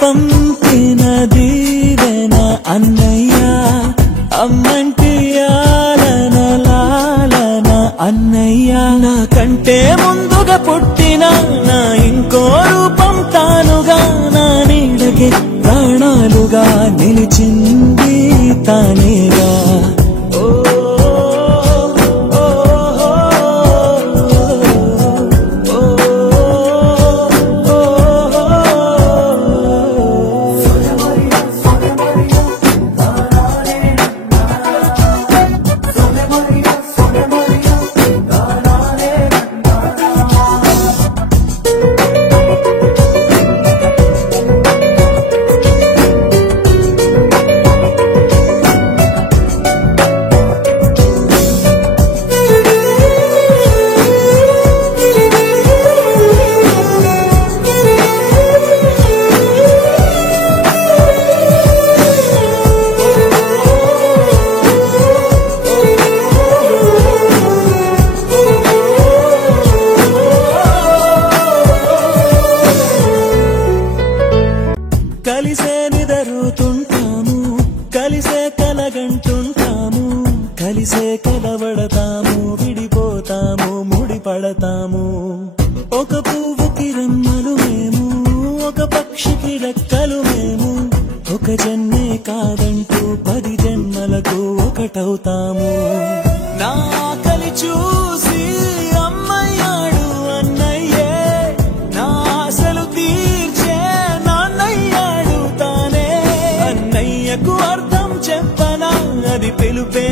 పంపిన దీవెన అన్నయ్య అమ్మంటి ఆలన లాలన అన్నయ్య నాకంటే ముందుగా పుట్టిన నా ఇంకో రూపం తానుగా నా నీడకే ప్రాణాలుగా నిలిచింది తానేగా కలిసే నిదరుతుంటాము కలిసే కలగంటుంటాము కలిసే కలవడతాము విడిపోతాము ముడిపడతాము ఒక పువ్వుకి రెమ్మలు మేము ఒక పక్షికి రెక్కలు మేము ఒక జన్మే కాదంటూ 10 జన్మలకు ఒకటవుతాము నా కలి చూసి అమ్మయ్యాడు అన్నయ్యే నా ఆశలు తీర్చే నాన్నయ్యాడు తానే అన్నయ్యకు అర్థం చెప్పనా అది పిలుపే